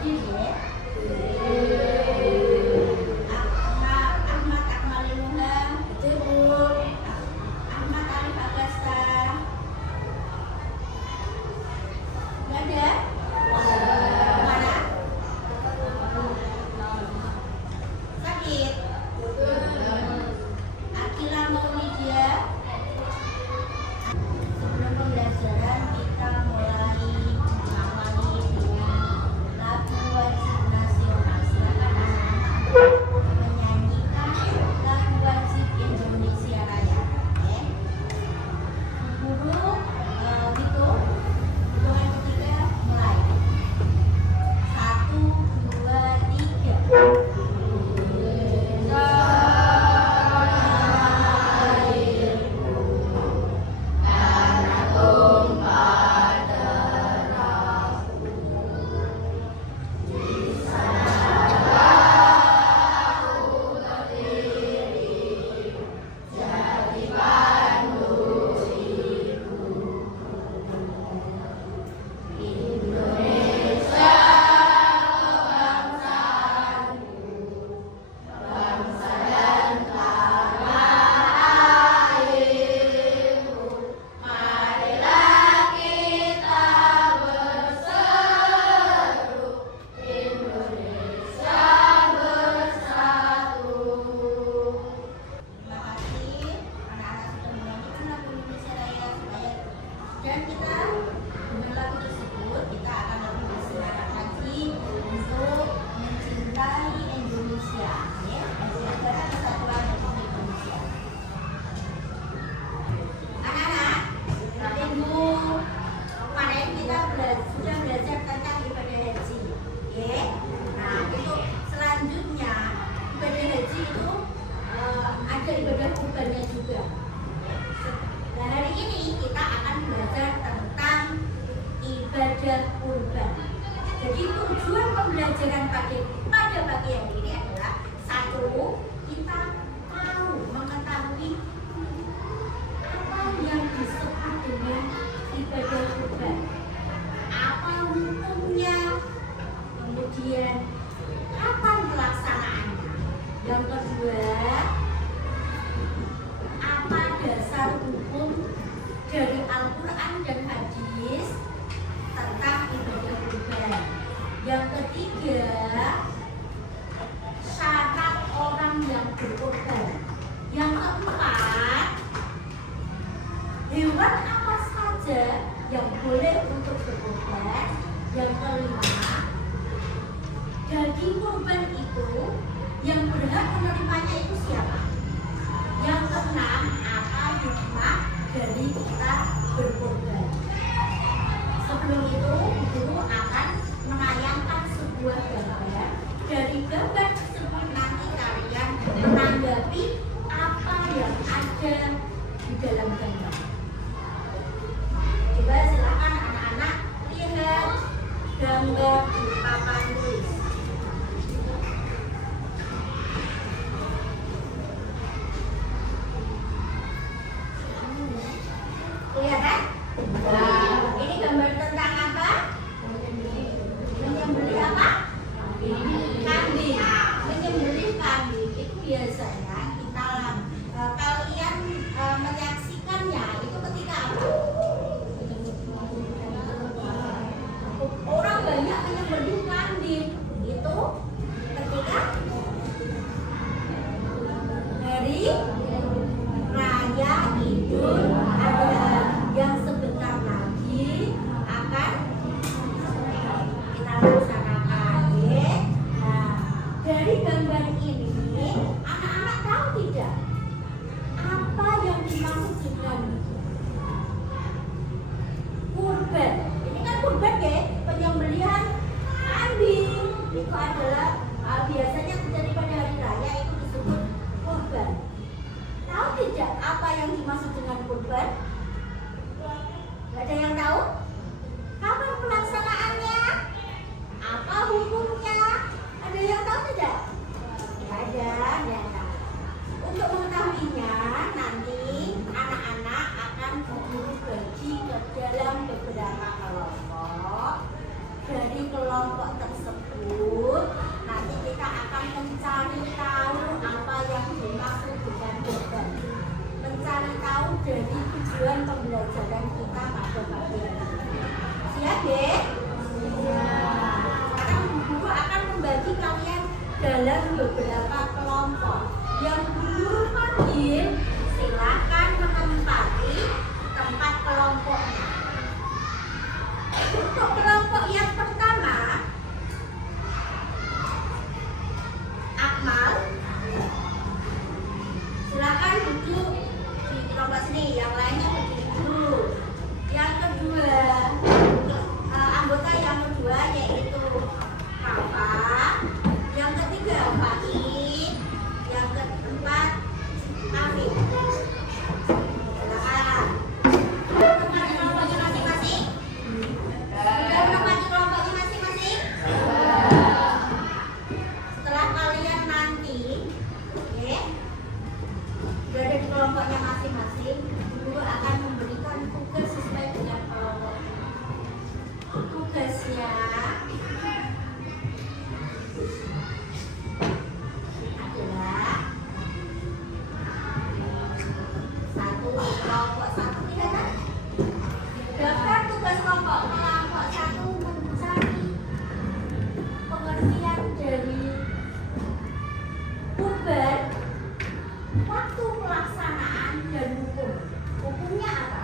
Hadir ya. Ahmad Akmalil Ilham. Betul Bu. Ahmad Arif Agasta. Nggak ada? Mana? Sakit? Akila Maulidia. Sebelum pembelajaran kita mulai mengawali dengan lagu wajib nasional. Silakan anak-anak menyanyikan lagu wajib Indonesia Raya. Oke? Guru hitung hitungan ketiga mulai. 1, 2, 3. Dan kita dengan lagu tersebut kita akan lebih bersemangat lagi untuk mencintai Indonesia, ya, negara kesatuan Republik Indonesia. Anak-anak, minggu kemarin kita sudah belajar tentang ibadah haji, ya. Nah, untuk selanjutnya ibadah haji itu ada ibadah kurbannya juga. Nah, hari ini kita akan belajar tentang ibadah kurban. Jadi tujuan pembelajaran pada pagi hari ini adalah 1. Kita tahu mengetahui apa yang disebut dengan ibadah kurban, apa hukumnya, kemudian kapan pelaksanaannya. Yang kedua, apa dasar hukum dari Al-Quran dan hadis tentang ibadah kurban. Yang ketiga, syarat orang yang berkurban. Yang keempat, hewan apa saja yang boleh untuk berkurban. Yang kelima, daging kurban itu yang berhak menerimanya itu siapa. Yang keenam, apa hikmah dari kita berkorban. Sebelum itu, guru akan menayangkan sebuah gambar. Dari gambar tersebut nanti kalian menanggapi apa yang ada di dalam gambar. Coba silakan anak-anak lihat gambar di papan tulis. Lihat kan? Nah, ini gambar tentang apa? Menyembelih apa? Kambing. Menyembelih kambing itu biasanya kalian menyaksikannya itu ketika apa? Orang banyak menyembelih kambing itu ketika hari Raya Idul Adha yang sebentar lagi akan kita laksanakan, ya. Nah, dari gambar ini anak-anak tahu tidak apa yang dimaksud dengan kurban? Ini kan kurban, ya, penyembelihan kambing itu adalah biasanya terjadi pada hari raya, itu disebut kurban. Tahu tidak apa yang dimaksud dengan kurban? Gak ada yang tahu? Kapan pelaksanaannya? Apa hukumnya? Ada yang tahu tidak? Gak ada. Untuk mengetahuinya, nanti anak-anak akan dibagi ke dalam beberapa kelompok. Dari kelompok tersebut ya. Adalah satu kelompok satu ini kan? Daftar tugas kelompok satu mencari pengertian dari beban, waktu pelaksanaan dan hukum. Hukumnya apa?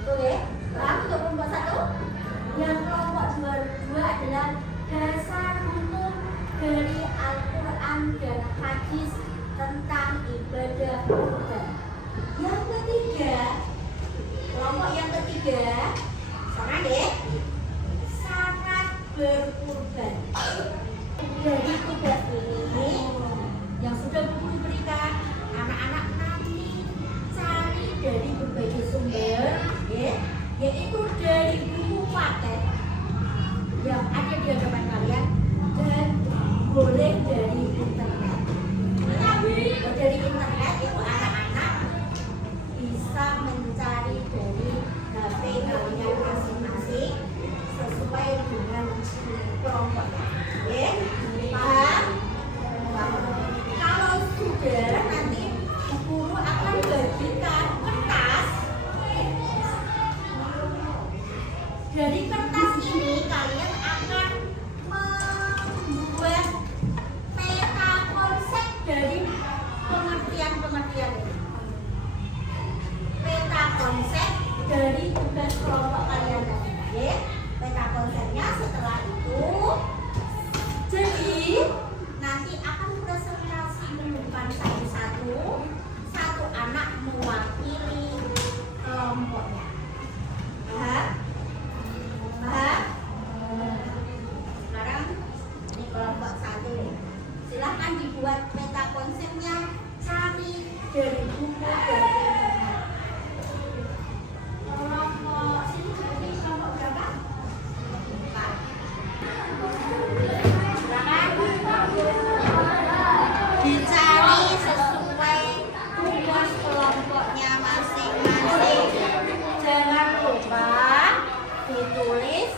Betul ya? Paham untuk kelompok satu? Yang kelompok dua adalah dasar hukum dari Al-Quran dan hadis tentang ibadah kurban. Yang ketiga, kelompok yang ketiga, sama deh, syarat berkurban. Dari tugas ini yang sudah guru berikan, anak-anak nanti cari dari berbagai sumber, ya, yaitu dari buku paket yang ada di hadapan kalian dan boleh dari internet. Dari internet itu anak-anak bisa mencari dari HP kalian masing-masing sesuai dengan kelompoknya. Ya, paham? Kalau sudah nanti guru akan bagikan kertas. Dari kertas ini kalian akan membuat peta konsep dari pengertian-pengertian ini. Peta konsep dari tugas kelompok kalian tadi. Ya, peta konsepnya setelah itu jadi nanti akan presentasi menunjukkan satu-satu, satu anak mewakili kelompoknya. Paham? Paham? Sekarang ini kelompok satu. Silahkan dibuat peta konsepnya, cari dari buku dan internet. Kelompok sini seperti kelompok berapa? 4. Dicari sesuai tugas kelompoknya masing-masing. Jangan lupa ditulis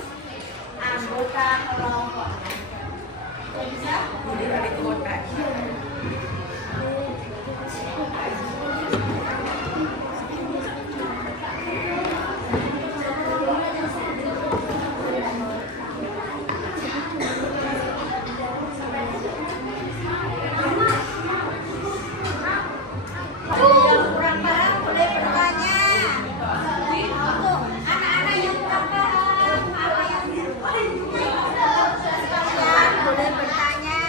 anggota kelompoknya. Bisa? Yang kurang paham boleh bertanya. Untuk anak-anak yang kurang paham apa yang kalian boleh bertanya.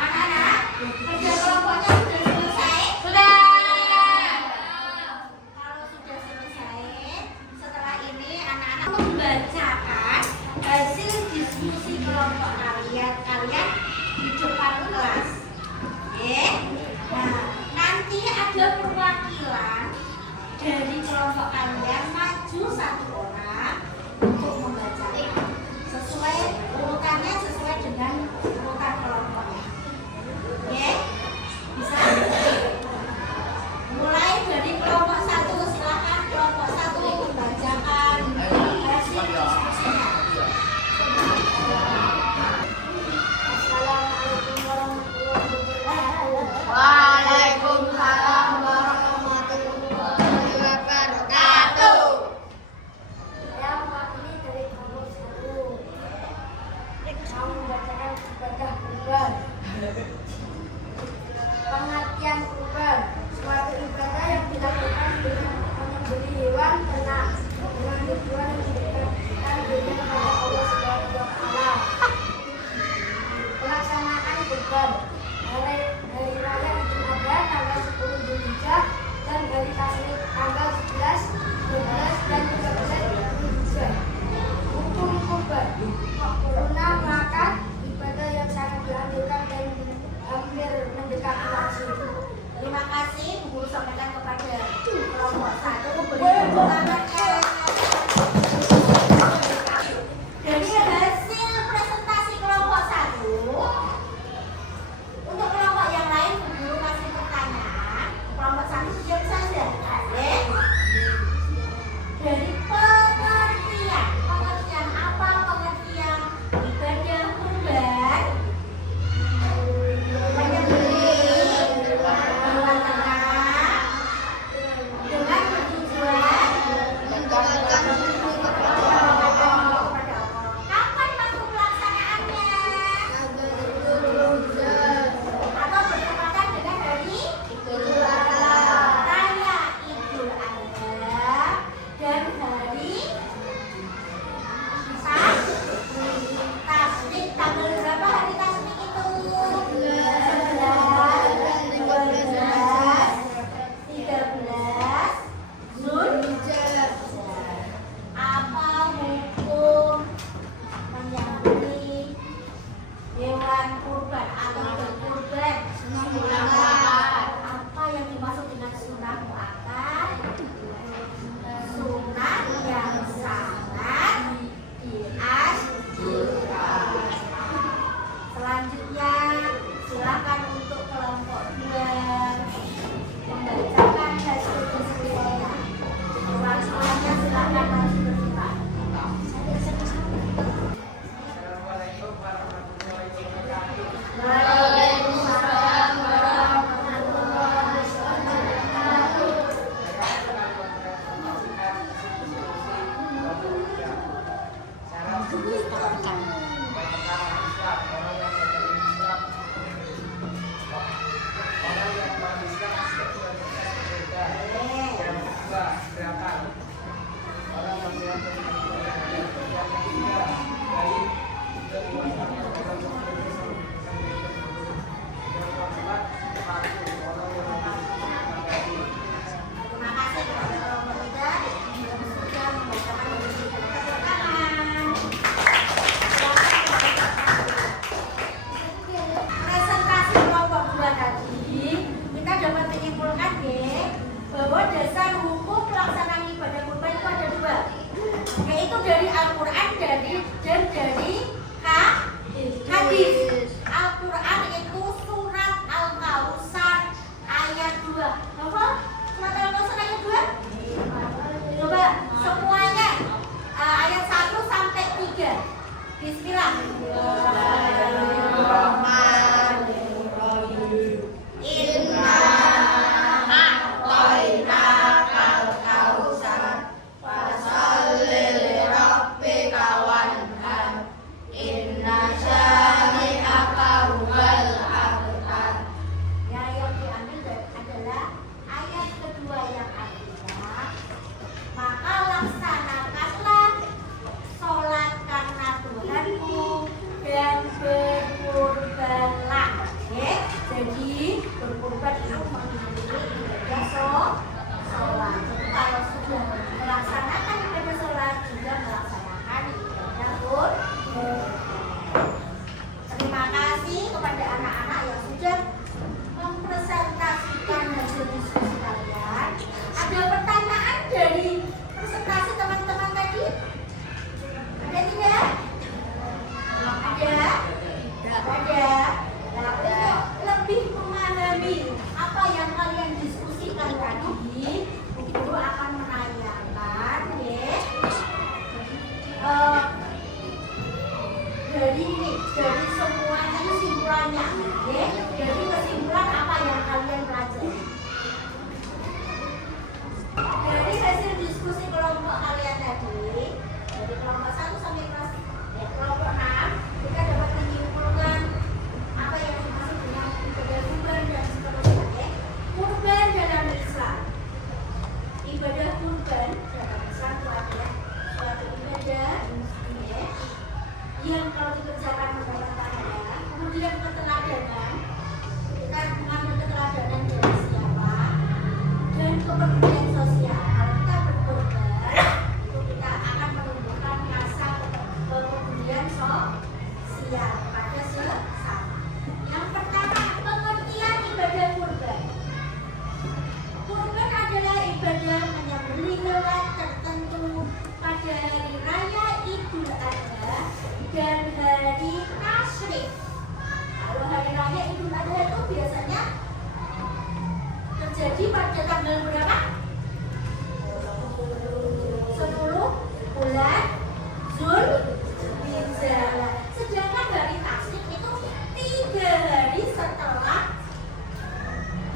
Anak-anak, kerja kelompoknya sudah selesai? Sudah. Kalau sudah selesai, setelah ini anak-anak membacakan hasil diskusi kelompok kalian di depan kelas. Nah, nanti ada perwakilan dari kelompok kalian maju satu orang untuk membacakan sesuai urutannya, sesuai dengan urutan kelompoknya. Bisa? Mulai dari kelompok satu, silakan kelompok satu membacakan hasil diskusinya. Assalamualaikum warahmatullahi wabarakatuh. Waalaikumsalam warahmatullahi wabarakatuh. Saya mewakili dari kelompok satu. Saya membacakan ibadah kurban. Pengertian kurban, suatu ibadah yang dilakukan dengan menyembelih hewan ternak dengan tujuan mendekatkan diri kepada Allah Subhanahu wa Ta'ala. Pelaksanaan kurban, hari raya Idul Adha tanggal 10 Zulhijjah dan hari tasrik tanggal 11, 12 dan 13 Zulhijjah. Hukum kurban, guna melakukan ibadah yang sangat dianjurkan dan hampir mendekati langsung. Terima kasih Bu Guru sampaikan kepada kelompok satu. Beri tepuk tangan. Dari hasil presentasi kelompok satu, untuk kelompok yang lain Bu Guru masih bertanya. Kelompok satu diam saja. sumber dari hadis. Al-Quran itu surat Al-Kautsar ayat 2. Apa? Surat Al-Kautsar ayat 2? Coba semuanya ayat 1 sampai 3. Bismillah. Inna a'tainakal kautsar fasholli lirabbika wanhar inna syani'aka huwal abtar. Ya, yang diambil adalah ayat kedua yang artinya maka laksanakanlah sholat karena Tuhanmu dan berkurbanlah. Jadi berkurban itu mengambil ibadah sholat. Jadi kalau sudah melaksanakan ibadah sholat juga melaksanakan ibadah kurban. Terima kasih kepada anak-anak yang sudah mempresentasikan hasil diskusi kalian. Ada pertanyaan dari presentasi teman-teman tadi? Ada tidak? Ada? Ada. Nah, untuk lebih memahami apa yang kalian diskusikan tadi, guru akan menanyakan, dari semuanya kesimpulannya, dari kesimpulan apa yang kalian pelajari. Dari hasil diskusi kelompok kalian tadi, dari kelompok 1 sampai kelompok 6, kita dapat menyimpulkan apa yang dimaksud dengan ibadah kurban dan seterusnya. Kurban dalam Islam, ibadah kurban dalam Islam itu adalah suatu ibadah yang kalau dikerjakan mendapat pahala, kemudian keteladanan, kita mengambil keteladanan dari siapa, dan kepedulian sosial. Kalau kita berkorban, itu kita akan menumbuhkan rasa kepedulian sosial pada sesama. Yang pertama, pengertian ibadah kurban. Kurban adalah ibadah menyembelih hewan tertentu pada hari raya Idul Adha dan hari Tasyrik. Kalau hari raya Idul Adha itu biasanya terjadi pada tanggal berapa? 10 bulan Zulhijjah. Sedangkan hari Tasyrik itu 3 hari setelah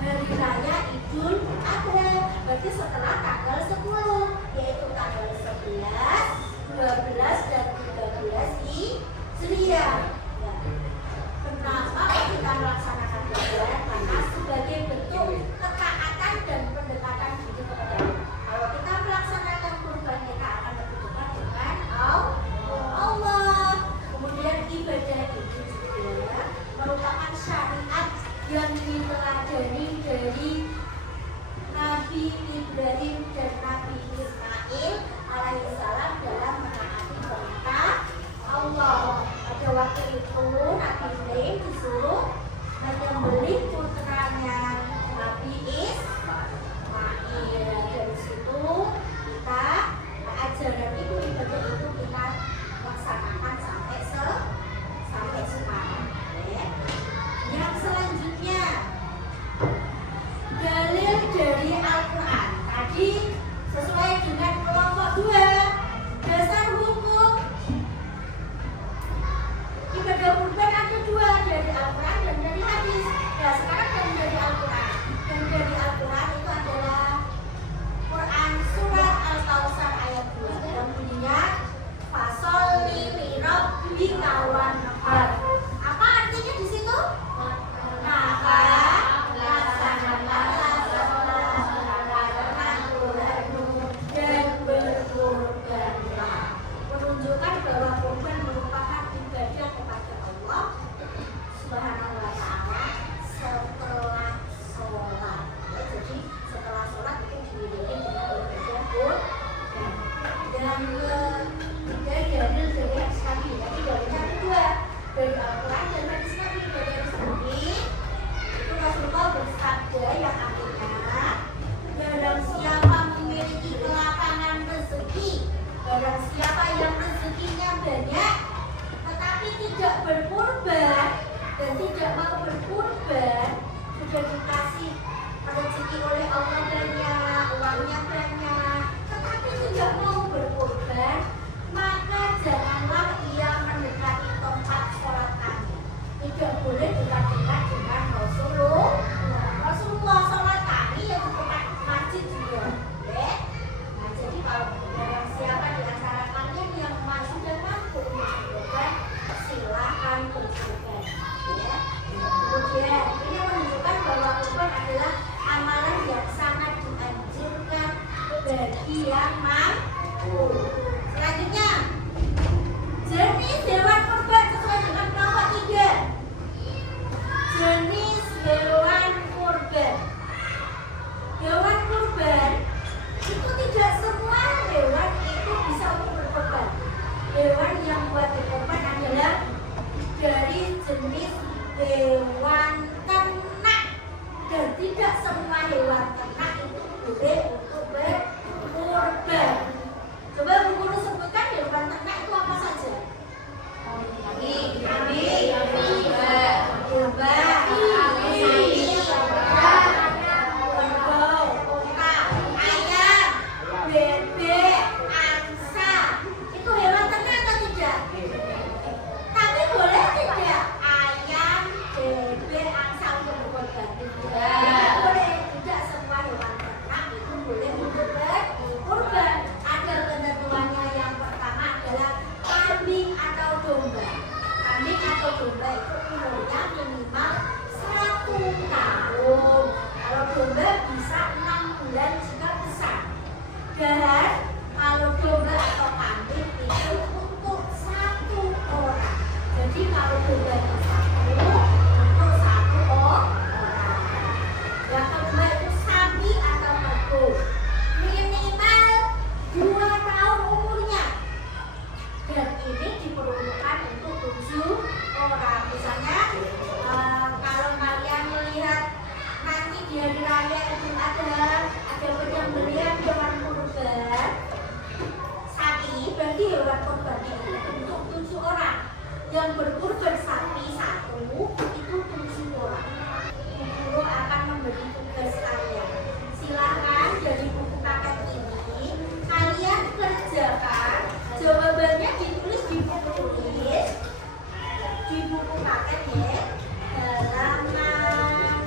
hari raya Idul Adha, berarti setelah tanggal 10, yaitu tanggal 11, 12 dan 13 Hijriah. Ya. Kenapa kita melaksanakan kurban? Karena sebagai bentuk ketaatan dan pendekatan diri kepada Allah. Kalau kita melaksanakan kurban, kita akan berdekat dengan Allah. Kemudian ibadah itu juga merupakan syariat yang diteladani dari Nabi Ibrahim dan Nabi Ismail alaihissalam dalam menaati perintah Allah. Pada waktu itu kurban. Ya. Nah, jadi kalau siapa di antara kalian yang masih dan mampu untuk berkurban, silakan berkurban. Ya. Kemudian ini menunjukkan bahwa kurban adalah amalan yang sangat dianjurkan bagi yang mampu. Selanjutnya, jenis hewan kurban sesuai dengan kelompok 3. Jenis hewan kurban. Hewan kurban itu tidak semua hewan itu bisa untuk berkorban. Hewan yang buat berkorban adalah dari jenis hewan ternak, dan tidak semua hewan ternak itu boleh untuk berkorban. Coba Bu Guru sebutkan hewan ternak itu apa saja? Domba, ayam, bebek, angsa. Itu hewan ternak atau tidak? Tapi boleh tidak ayam, bebek, angsa untuk berkorban? Tidak boleh. Tidak semua hewan ternak itu boleh untuk berkorban. Ada ketentuannya. Yang pertama adalah kambing atau domba. Kambing atau domba itu umurnya minimal 1 tahun. Kalau domba bisa 6 bulan jika besar. Dan kalau domba atau kambing itu untuk 1 orang. Jadi kalau domba itu 1 untuk 1 orang. Yang kedua itu sapi atau kebo. Minimal 2 tahun umurnya. Dan ini diperuntukkan untuk 7 orang. Misalnya kalau kalian melihat nanti di hari raya Idul Adha ada penyembelihan hewan kurban sapi, berarti hewan kurbannya itu untuk 7 orang. Yang berkurban sapi 1 itu 7 orang. Guru akan memberi tugas kalian. Silakan dari buku paket ini kalian kerjakan. Jawabannya ditulis di buku tulis, di buku paket ya, halaman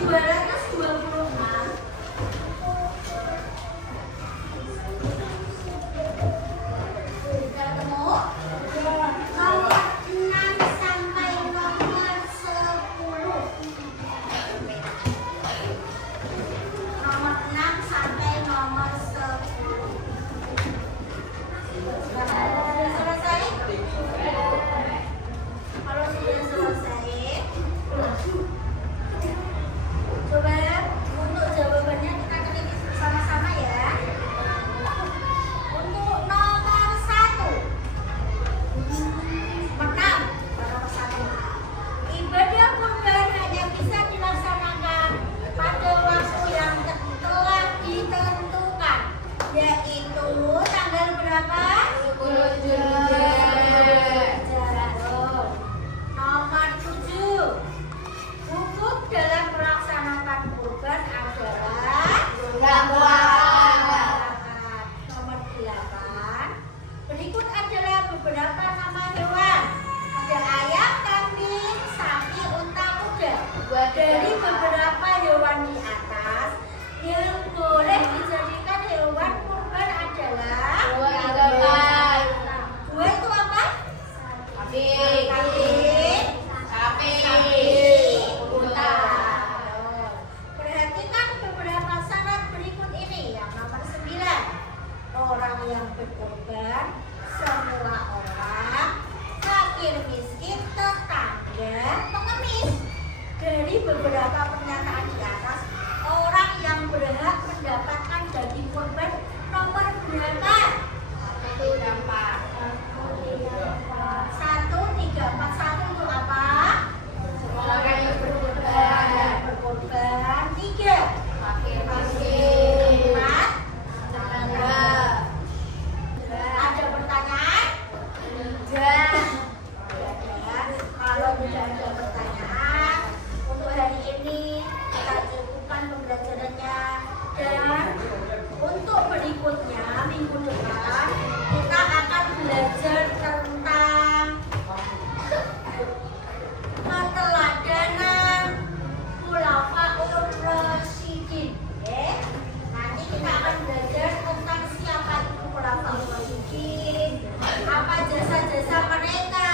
226. Nomor 6 sampai nomor 10. Nomor 6 sampai nomor 10. Sudah selesai? Kalau sudah selesai, coba untuk jawabannya kita ketik bersama-sama ya. Untuk nomor 1. Menang nomor 1. Ibadah kurban hanya bisa dilaksanakan pada waktu yang telah ditentukan, yaitu tanggal berapa? 10 Juli. Nomor 7. Hukum dalam melaksanakan kurban adalah nomor 8. Berikut adalah beberapa nama hewan. Ada ayam, kambing, sapi, unta, kuda. Dari beberapa hewan di atas, yang boleh dijadikan hewan kurban adalah 2 itu apa? Kambing, unta. Perhatikan beberapa syarat berikut ini. Yang nomor 9, orang yang berkorban semua orang, fakir miskin, tetangga, pengemis. Dari beberapa pernyataan di atas, orang yang berhak mendapatkan daging kurban nomor berapa? 1, 3, 4. 1, 3, 4. 1 itu apa? Orang yang berkorban. 3, fakir miskin. 4, tetangga. mereka